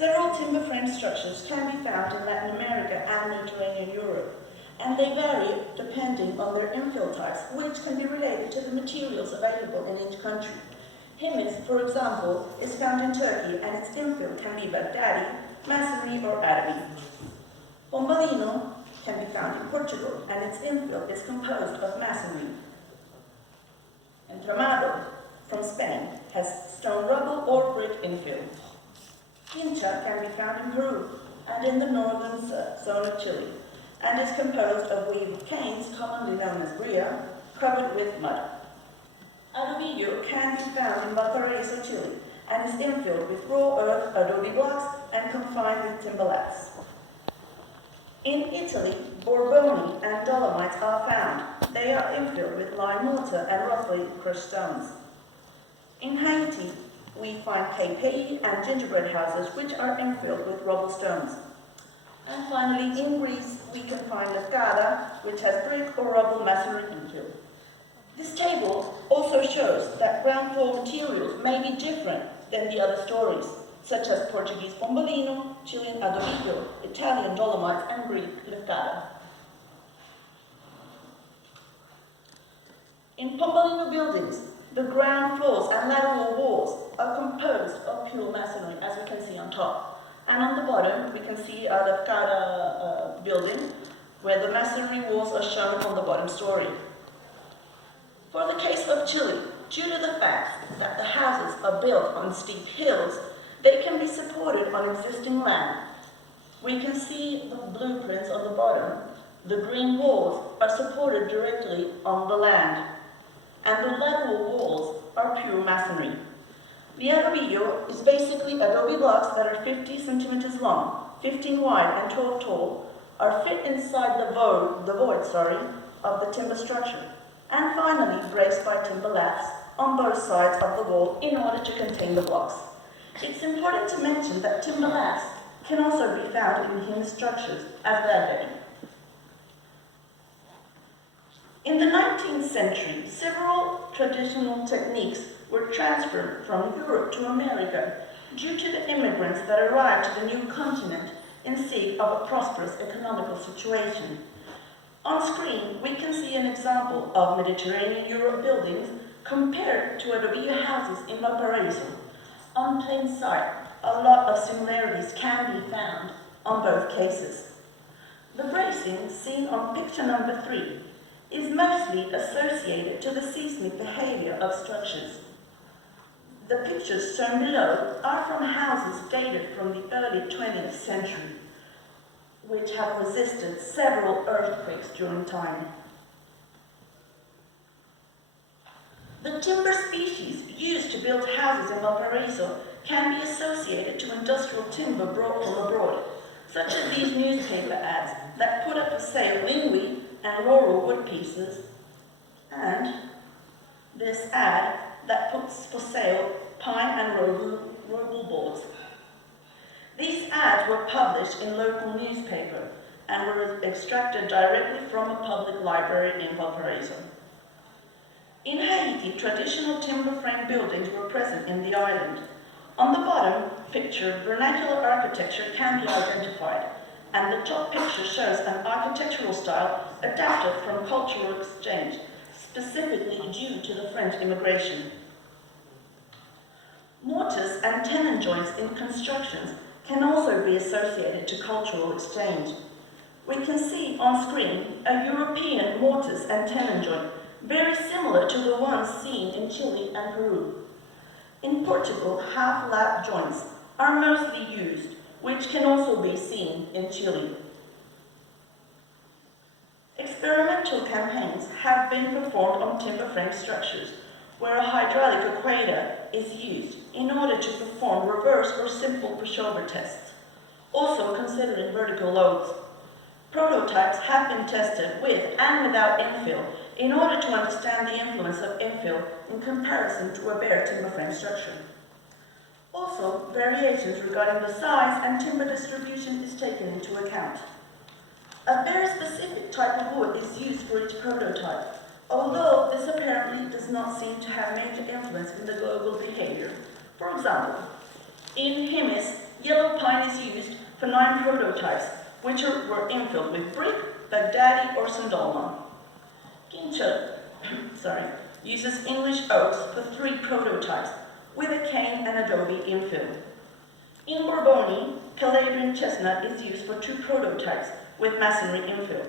Several timber frame structures can be found in Latin America and Mediterranean Europe, and they vary depending on their infill types, which can be related to the materials available in each country. Himis, for example, is found in Turkey, and its infill can be Baghdadi, masonry, or Arabi. Bombalino can be found in Portugal, and its infill is composed of masonry. Entramado, from Spain, has stone rubble or brick infill. Quincha can be found in Peru and in the northern zone of Chile, and is composed of weaved canes, commonly known as bria, covered with mud. Adobillo can be found in Valparaiso, Chile, and is infilled with raw earth adobe blocks and confined with timber laths. In Italy, Borboni and Dolomites are found. They are infilled with lime mortar and roughly crushed stones. In Haiti, we find kpei and gingerbread houses, which are infilled with rubble stones. And finally, in Greece, we can find Lefkada, which has brick or rubble masonry infill. This table also shows that ground floor materials may be different than the other stories, such as Portuguese Bombalino, Chilean Adobillo, Italian Dolomites, and Greek Lefkada. In Bombalino buildings, the ground floors and lateral walls are composed of pure masonry, as we can see on top. And on the bottom, we can see a Lefkada building, where the masonry walls are shown on the bottom story. For the case of Chile, due to the fact that the houses are built on steep hills, they can be supported on existing land. We can see the blueprints on the bottom. The green walls are supported directly on the land, and the lateral walls are pure masonry. The adobillo is basically adobe blocks that are 50 centimeters long, 15 wide, and 12 tall, are fit inside the void of the timber structure, and finally braced by timber laths on both sides of the wall in order to contain the blocks. It's important to mention that timber laths can also be found in human structures as well. In the 19th century, several traditional techniques were transferred from Europe to America due to the immigrants that arrived to the new continent in seek of a prosperous economical situation. On screen, we can see an example of Mediterranean Europe buildings compared to adobe houses in Valparaiso. On plain sight, a lot of similarities can be found on both cases. The bracing seen on picture number 3 is mostly associated to the seismic behavior of structures. The pictures shown below are from houses dated from the early 20th century, which have resisted several earthquakes during time. The timber species used to build houses in Valparaiso can be associated to industrial timber brought from abroad, such as these newspaper ads that put up for sale lingui and rural wood pieces, and this ad that puts for sale pine and roble boards. These ads were published in local newspaper and were extracted directly from a public library in Valparaiso. In Haiti, traditional timber frame buildings were present in the island. On the bottom picture, vernacular architecture can be identified, and the top picture shows an architectural style adapted from cultural exchange, specifically due to the French immigration. Mortars and tenon joints in constructions can also be associated to cultural exchange. We can see on screen a European mortars and tenon joint, very similar to the ones seen in Chile and Peru. In Portugal, half-lap joints are mostly used, which can also be seen in Chile. Experimental campaigns have been performed on timber frame structures, where a hydraulic equator is used in order to perform reverse or simple pushover tests, also considering vertical loads. Prototypes have been tested with and without infill in order to understand the influence of infill in comparison to a bare timber frame structure. Also, variations regarding the size and timber distribution is taken into account. A very specific type of wood is used for each prototype, although this apparently does not seem to have major influence in the global behavior. For example, in Himis, Yellow pine is used for 9 prototypes, which were infilled with brick, Baghdadi or Sandalma. Gincha uses English oaks for 3 prototypes, with a cane and adobe infill. In Borboni, Calabrian chestnut is used for 2 prototypes, with masonry infill.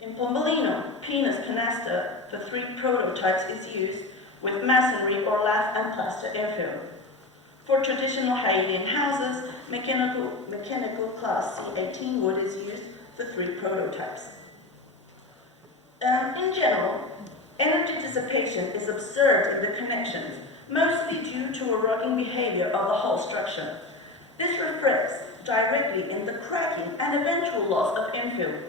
In Pombolino, Pinus canasta for 3 prototypes is used, with masonry or lath and plaster infill. For traditional Haitian houses, mechanical class C18 wood is used for 3 prototypes. In general, energy dissipation is observed in the connections, mostly due to a rocking behavior of the whole structure. This reflects directly in the cracking and eventual loss of infill.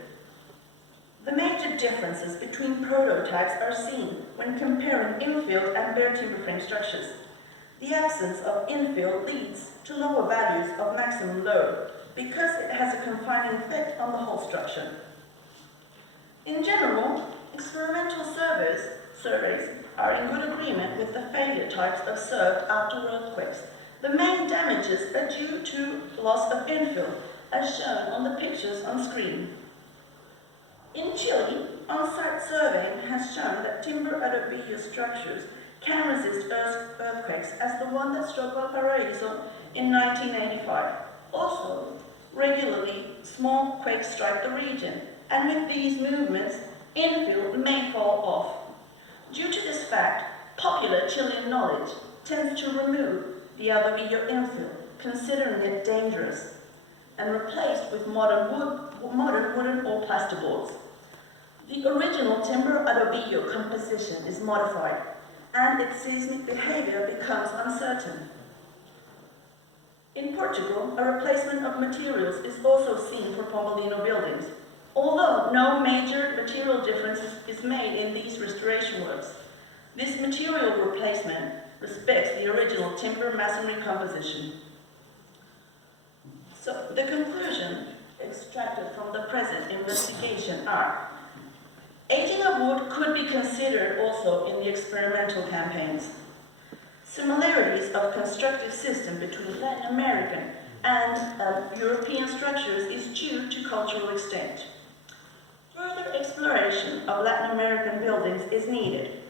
The major differences between prototypes are seen when comparing infill and bare timber frame structures. The absence of infill leads to lower values of maximum load because it has a confining effect on the whole structure. In general, experimental surveys are in good agreement with the failure types observed after earthquakes. The main damages are due to loss of infill, as shown on the pictures on screen. In Chile, on-site surveying has shown that timber adobe structures can resist earthquakes, as the one that struck Valparaiso in 1985. Also, regularly, small quakes strike the region, and with these movements, infill may fall off. Due to this fact, popular Chilean knowledge tends to remove the adobe infill, considering it dangerous, and replaced with modern wooden or plasterboards. The original timber adobe composition is modified, and its seismic behavior becomes uncertain. In Portugal, a replacement of materials is also seen for Pombolino buildings, although no major material difference is made in these restoration works. This material replacement respects the original timber masonry composition. So the conclusion extracted from the present investigation are: aging of wood could be considered also in the experimental campaigns. Similarities of constructive system between Latin American and European structures is due to cultural exchange. Further exploration of Latin American buildings is needed.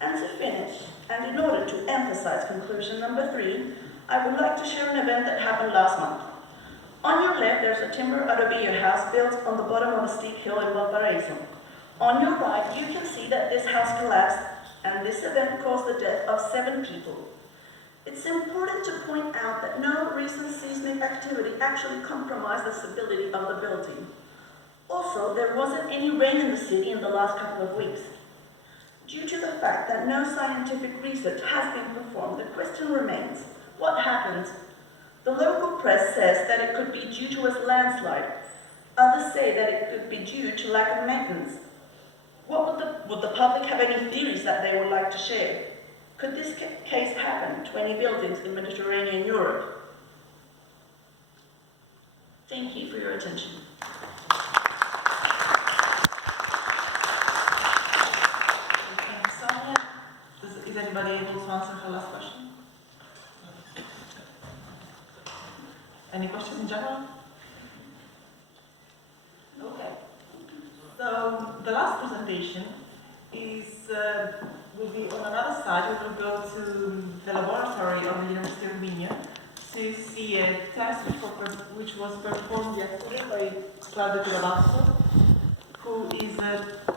And to finish, and in order to emphasize conclusion number 3, I would like to share an event that happened last month. On your left, there's a timber adobe house built on the bottom of a steep hill in Valparaiso. On your right, you can see that this house collapsed, and this event caused the death of 7 people. It's important to point out that no recent seismic activity actually compromised the stability of the building. Also, there wasn't any rain in the city in the last couple of weeks. Due to the fact that no scientific research has been performed, the question remains: what happened? The local press says that it could be due to a landslide. Others say that it could be due to lack of maintenance. Would the public have any theories that they would like to share? Could this case happen to any buildings in Mediterranean Europe? Thank you for your attention. Thank you, Sonia. Is anybody able to answer her last question? Any questions in general? Okay. So the last presentation is will be on another side. We will go to the laboratory of the University of Minya to see a test which was performed yesterday by Claudio Pilavazzo, who is a